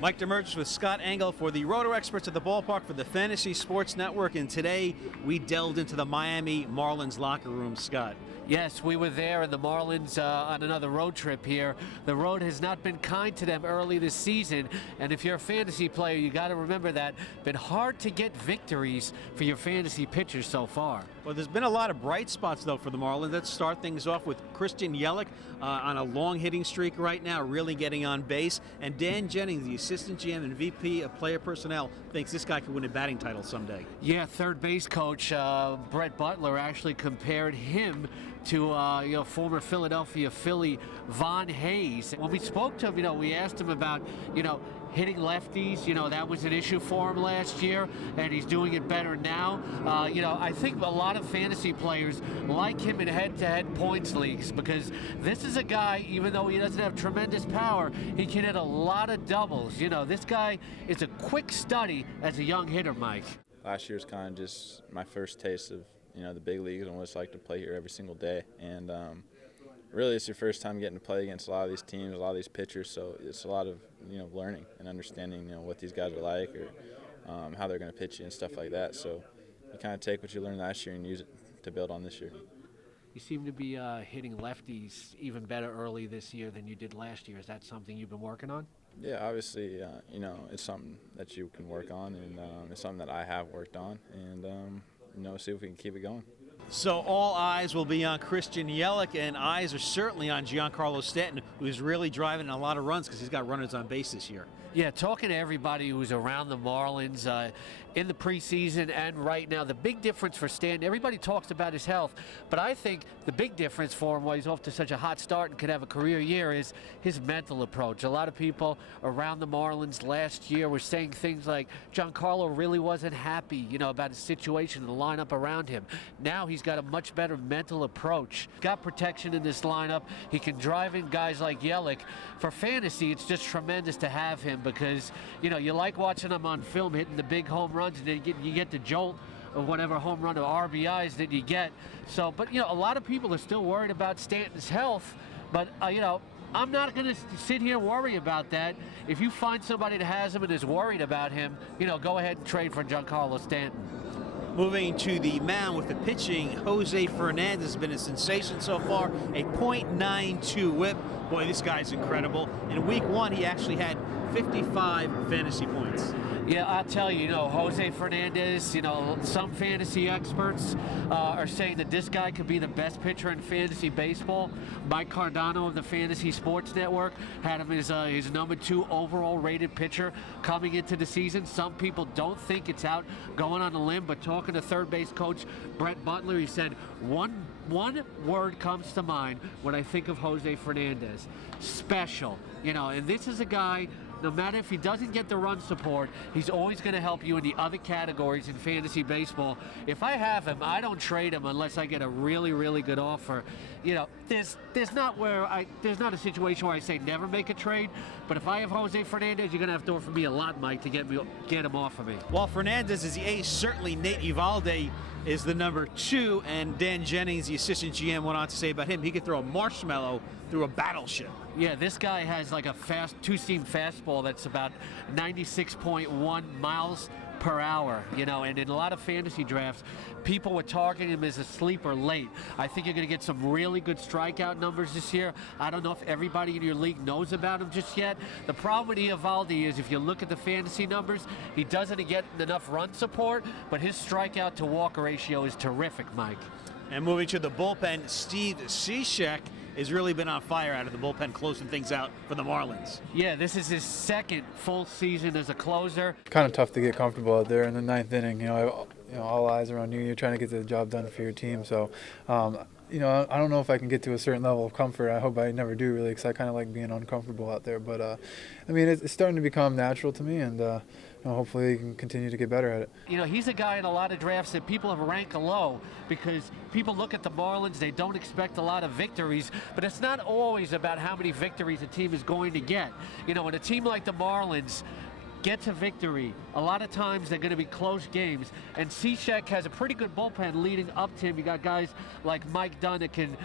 Mike Damergis with Scott Engel for the RotoExperts at the Ballpark for the Fantasy Sports Network, and today we delved into the Miami Marlins locker room, Scott. Yes, we were there in the Marlins on another road trip here. The road has not been kind to them early this season, and if you're a fantasy player, you got to remember that. Been hard to get victories for your fantasy pitchers so far. Well, there's been a lot of bright spots, though, for the Marlins. Let's start things off with Christian Yelich on a long hitting streak right now, really getting on base. And Dan Jennings, the assistant GM and VP of player personnel, thinks this guy could win a batting title someday. Yeah, third base coach Brett Butler actually compared him to former Philadelphia Philly Von Hayes. When we spoke to him, we asked him about, hitting lefties. That was an issue for him last year, and he's doing it better now. I think a lot of fantasy players like him in head-to-head points leagues because this is a guy, even though he doesn't have tremendous power, he can hit a lot of doubles. This guy is a quick study as a young hitter, Mike. Last year's kind of just my first taste of the big leagues and what it's like to play here every single day. And really, it's your first time getting to play against a lot of these teams, a lot of these pitchers. So it's a lot of learning and understanding what these guys are like or how they're going to pitch you and stuff like that. So you kind of take what you learned last year and use it to build on this year. You seem to be hitting lefties even better early this year than you did last year. Is that something you've been working on? Yeah, obviously, it's something that you can work on, and it's something that I have worked on, and see if we can keep it going. So all eyes will be on Christian Yelich, and eyes are certainly on Giancarlo Stanton, who's really driving a lot of runs because he's got runners on base this year. Yeah, talking to everybody who's around the Marlins in the preseason and right now, the big difference for Stanton, everybody talks about his health, but I think the big difference for him, why he's off to such a hot start and could have a career year, is his mental approach. A lot of people around the Marlins last year were saying things like Giancarlo really wasn't happy, about his situation and the lineup around him. Now he's got a much better mental approach. Got protection in this lineup. He can drive in guys like Yelich. For fantasy, it's just tremendous to have him because, you like watching him on film hitting the big home runs, and then you get the jolt of whatever home run or RBIs that you get. So, but, a lot of people are still worried about Stanton's health, but, I'm not going to sit here and worry about that. If you find somebody that has him and is worried about him, go ahead and trade for Giancarlo Stanton. Moving to the mound with the pitching, Jose Fernandez has been a sensation so far, a .92 whip. Boy, this guy's incredible. In week one, he actually had 55 fantasy points. Yeah, I'll tell you, Jose Fernandez, some fantasy experts are saying that this guy could be the best pitcher in fantasy baseball. Mike Cardano of the Fantasy Sports Network had him as his number 2 overall rated pitcher coming into the season. Some people don't think it's out going on a limb, but talking to third base coach Brett Butler, he said one word comes to mind when I think of Jose Fernandez: special. And this is a guy, no matter if he doesn't get the run support, he's always going to help you in the other categories in fantasy baseball. If I have him, I don't trade him unless I get a really, really good offer. There's not a situation where I say never make a trade, but if I have Jose Fernandez, you're going to have to offer me a lot, Mike, to get him off of me. While Fernandez is the ace, certainly Nate Eovaldi is the number 2, and Dan Jennings, the assistant GM, went on to say about him, he could throw a marshmallow through a battleship. Yeah, this guy has like a two-seam fastball that's about 96.1 miles per hour, and in a lot of fantasy drafts, people were targeting him as a sleeper late. I think you're going to get some really good strikeout numbers this year. I don't know if everybody in your league knows about him just yet. The problem with Eovaldi is if you look at the fantasy numbers, he doesn't get enough run support, but his strikeout to walk ratio is terrific, Mike. And moving to the bullpen, Steve Cishek has really been on fire out of the bullpen, closing things out for the Marlins. Yeah, this is his second full season as a closer. Kind of tough to get comfortable out there in the 9th inning. All eyes are on you. You're trying to get the job done for your team. So, I don't know if I can get to a certain level of comfort. I hope I never do, really, because I kind of like being uncomfortable out there. But, it's starting to become natural to me, and hopefully he can continue to get better at it. He's a guy in a lot of drafts that people have ranked low because people look at the Marlins, they don't expect a lot of victories, but it's not always about how many victories a team is going to get. When a team like the Marlins gets a victory, a lot of times they're going to be close games, and Cishek has a pretty good bullpen leading up to him. You got guys like Mike Dunn that can,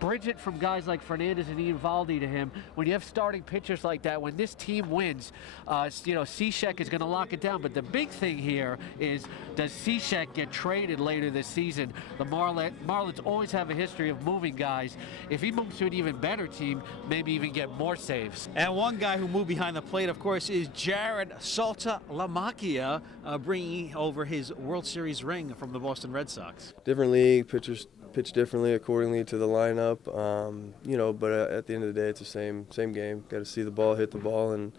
bridge it from guys like Fernandez and Eovaldi to him. When you have starting pitchers like that, when this team wins, Cishek is going to lock it down. But the big thing here is, does Cishek get traded later this season? The Marlins always have a history of moving guys. If he moves to an even better team, maybe even get more saves. And one guy who moved behind the plate, of course, is Jarrod Saltalamacchia, bringing over his World Series ring from the Boston Red Sox. Different league, pitchers pitch differently accordingly to the lineup, but at the end of the day, it's the same game. Got to see the ball, hit the ball, and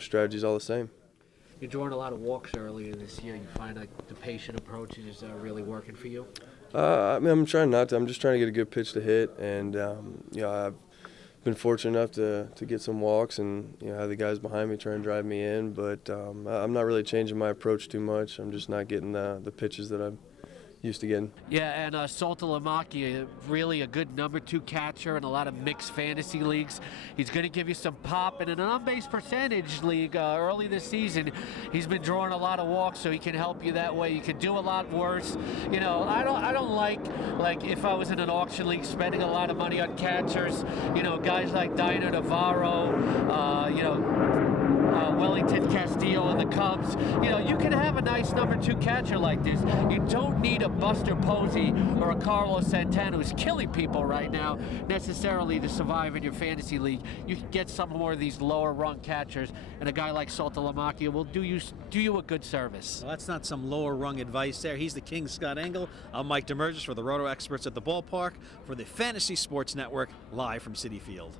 strategy's all the same. You're drawing a lot of walks earlier this year. You find like the patient approach is really working for you? I'm trying not to. I'm just trying to get a good pitch to hit, and I've been fortunate enough to get some walks and have the guys behind me try and drive me in. But I'm not really changing my approach too much. I'm just not getting the pitches that I'm used to getting. Yeah, and Saltalamacchia, really a good number 2 catcher in a lot of mixed fantasy leagues. He's going to give you some pop. In an on-base percentage league early this season, he's been drawing a lot of walks, so he can help you that way. You can do a lot worse. I don't like if I was in an auction league spending a lot of money on catchers. Guys like Dino Navarro, Wellington Castillo and the Cubs. You can have a nice number 2 catcher like this. You don't need a Buster Posey or a Carlos Santana who's killing people right now necessarily to survive in your fantasy league. You can get some more of these lower rung catchers, and a guy like Saltalamacchia will do you a good service. Well, that's not some lower rung advice there. He's the king, Scott Engel. I'm Mike Damergis for the RotoExperts at the Ballpark for the Fantasy Sports Network, live from Citi Field.